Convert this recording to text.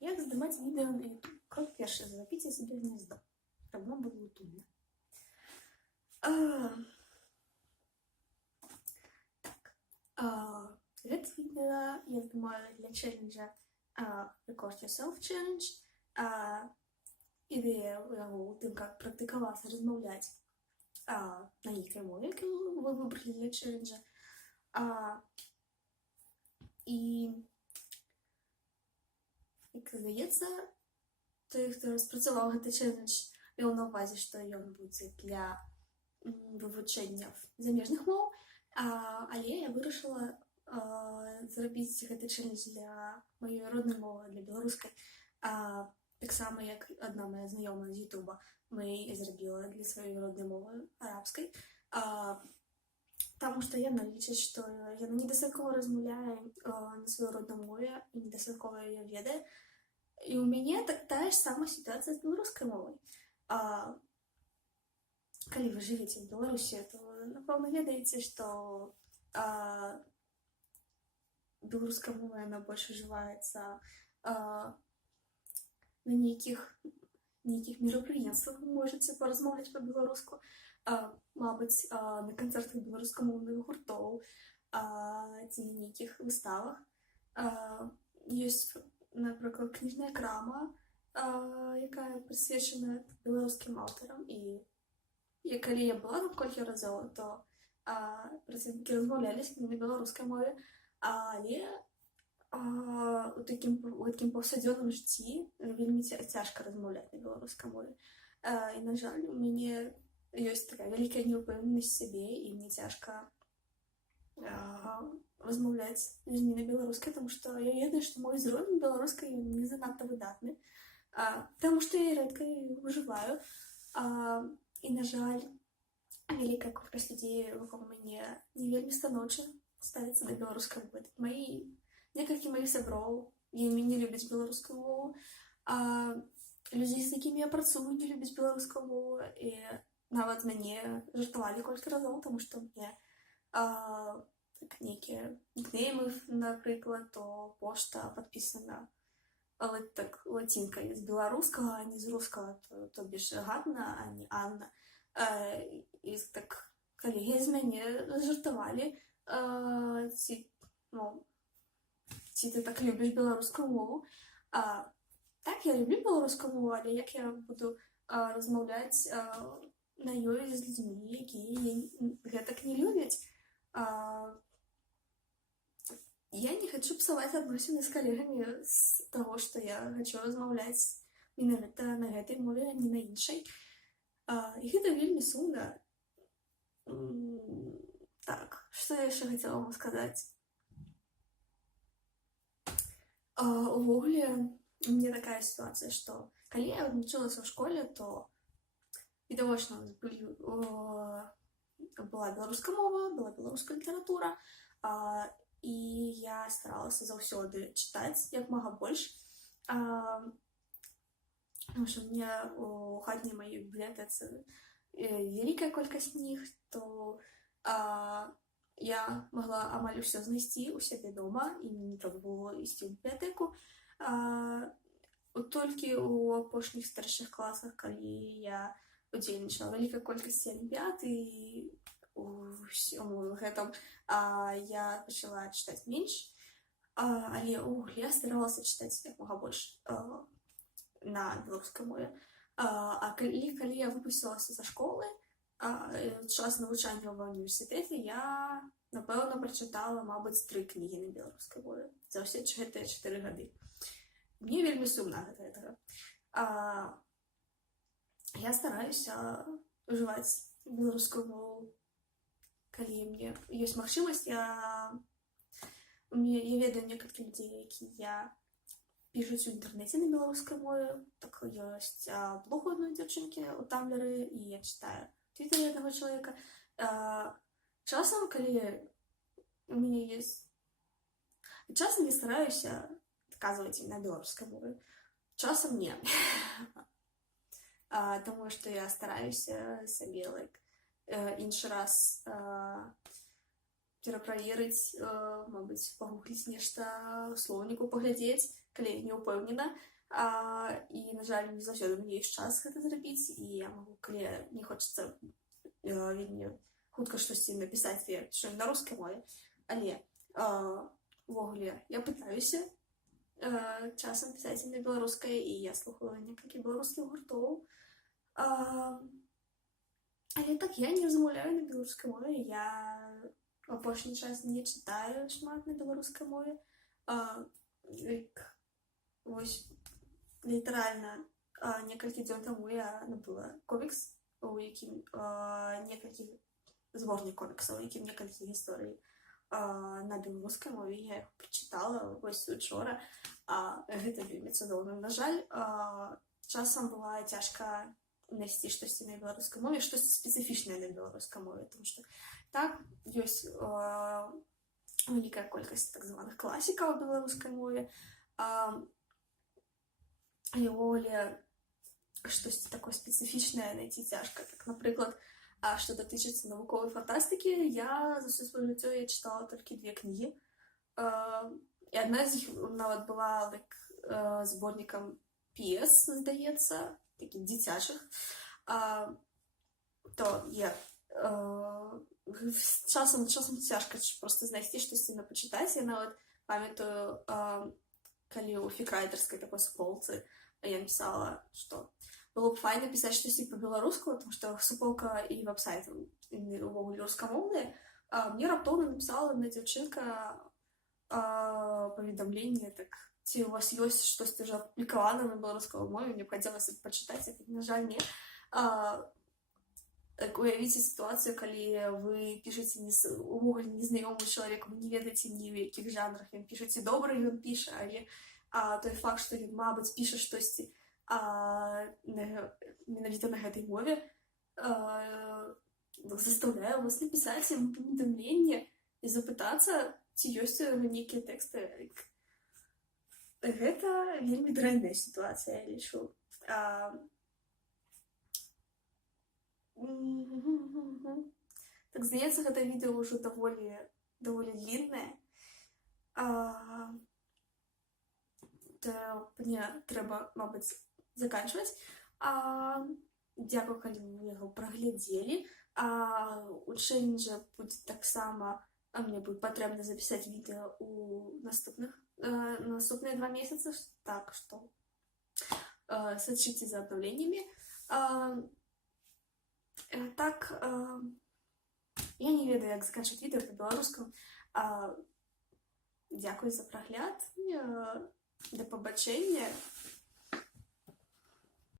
Як здымаць відэа на YouTube? Крок першы. Залепіце себе гнездо. Равно было YouTube. Гэта відео я здымаю для челленджа Record Yourself Challenge. Ідэя яго ў тым, как практыкавацца размаўляць на нейкай мове, якую вы выбралі для челленджа. І як здаецца, той, хто распрацаваў гэты челлендж, меў на ўвазе, што ён будзе для вывучэння замежных моў, але я вырашыла зрабіць гэты челлендж для маёй роднай мовы, для беларускай. Таксама, як адна моя знаёмая з Ютуба, мы зрабіла для сваёй роднай мовы арабскай, таму што яна лічыць, што яна недастаткова размаўляе на сваёй роднай мове і недастаткова яе ведае. І ў мяне тая ж самая сітуацыя з беларускай мовай. Калі вы жывеце ў Беларусі, то, напэўна, ведаеце, што беларуская мова, яна больш ужываецца на нейкіх мерапрыемствах. Вы можаце паразмаўляць па-беларуску, мабыць, на канцэртах беларускамоўных гуртоў ці на нейкіх выставах. Ёсць, напрыклад, кніжная крама, якая прысвечана беларускім аўтарам. І калі я была там колькі разоў, то працаўнікі размаўлялі з на беларускай мове, але у такім паўсядзённым жыцці вельмі цяжка размаўляць на беларускай мове. І, на жаль, у мяне ёсць такая вялікая неўпэўненасць сябе, і мне цяжка размаўляць з людзьмі на беларускай, таму што я ведаю, што мой узровень беларускай не занадта выдатны, таму што я рэдка ужываю. І, на жаль, вялікая колькасць людзей вакол мяне не вельмі станоўча ставіцца да беларускай мовы. Некалькі маіх сяброў вельмі не любяць беларускую мову, людзей, з якімі я працую, не любяць беларускую мову, і нават мяне жартавалі колькі разоў, таму што мне нейкія нікнеймы, напрыклад, то пошта падпісана лацінкай з беларускага, а не з рускага, то бишь Ганна, а не Анна. І так калегі з мяне жартавалі, ці ти так любиш беларускую мову. Так, я люблю беларускую мову, але як я буду размаўляць на ёй з людзьмі, якія гэтак не любяць? Я не хочу псаваць адносіны з калегамі з таго, што я хочу размаўляць менавіта на гэтай мове, а не на іншай. І гэта вельмі сумна. Так, што я яшчэ хацела вам сказаць? Увогуле, у мяне такая сітуацыя, што калі я вучылася ў школе, то відавочна была беларуская мова, была беларуская літаратура, і я старалася заўсёды чытаць як мага больш, тому што мне у хатняй маёй бібліятэцы вялікая колькасць кніг, то я магла амаль усё знайсці ў сябе дома, і не трэба было ісці ў бібліятэку. Толькі ў апошніх старшых класах, калі я удзельнічала вялікай колькасці алімпіяд, і ўсёму гэтым я пачала чытаць менш, але я старалася чытаць як мага больш на беларускай мове. Калі я выпусцілася са школы, час навучання ва ўніверсітэце, я, напэўна, прачытала, мабыць, 3 кнігі на беларускай мове за ўсе гэтыя 4 гады. Мне вельмі сумна гэтага. Я стараюся ужываць беларускую мову, калі мне ёсць магчымасць. Я ведаю некалькі людзей, якія пішуць у інтэрнэце на беларускай мове. Так, ёсць блог у адной дзяўчынкі у Тамблеры, і я чытаю твіттер аднаго чалавека. Часам, калі у мяне ёсць... Часам я стараюся адказваць на беларускай мове, часам не. Таму што я стараюся сабе іншы раз пераправерыць, мабыць, пагугліць нешта ў слоўніку, паглядзець, калі я не ўпэўнена. І, на жаль, не заўсёды мне ёсць час гэта зрабіць, і я магу, калі не хочацца вельмі хутка штосьці напісаць, я пішу на рускай мове. Але увогуле я пытаюся часам пісаць на беларускай, і я слухаю некалькі беларускіх гуртоў. Але так я не размаўляю на беларускай мове, я апошні час не чытаю шмат на беларускай мове. Вось літаральна некалькі дзён таму я набыла комікс, у якім некалькі зборнік коміксаў, у якім некалькі гісторый на беларускай мове. Я іх прачытала вось учора. Гэта вельмі цудоўна. На жаль, часам бывае цяжка знайсці штосьці на беларускай мове, штосьці спецыфічнае на беларускай мове, тому што так, ёсць вялікая колькасць так званых класікаў у беларускай мове, але ўвогуле штосьці такое спецыфічнае знайсці цяжка. Так, напрыклад, што датычыцца навуковай фантастыкі, я за ўсё сваё жыццё я чытала толькі 2 кнігі. І адна з іх нават была зборнікам п'ес, здаецца, такіх дзіцячых. То я часам цяжка проста знайсці штосьці на пачытаць. Я нават памятаю, калі ў фікрайдерскай такой суполцы я напісала, што было б файна пісаць штосьці па-беларуску, тому што суполка і веб-сайт увогуле рускамоўныя. Мне раптоўна напісала адна дзяўчынка паведамленне, так, ці у вас ёсць штосьці ўжо апублікавана на беларускай мове, мне б хацелася пачытаць, на жаль, не. Уявіце сітуацыю, калі вы пішаце увогуле незнаёмы чалавек, вы не ведаеце ні ў якіх жанрах ён пішаце. Добра ён піша, але той факт, што ён, мабыць, піша штосьці менавіта на гэтай мове, заставляе вас напісаць яму паведамленне і запытацца, ці ёсць у яго нейкія тэксты. Гэта вельмі дрэнная сітуацыя, я лічу. Так, здаецца, гэта відэо ўжо даволі дліннае. Мне трэба, мабыць, заканчваць. Дзякую, калі вы яго праглядзелі. У чэлленджа будзе таксама, мне будзе патрэбна запісаць відэо ў наступныя 2 месяцы, так што сачыце за абнаўленнямі. Так, я не ведаю, як заканчваць відэо па-беларускаму. Дзякуй за прагляд. Да пабачэння.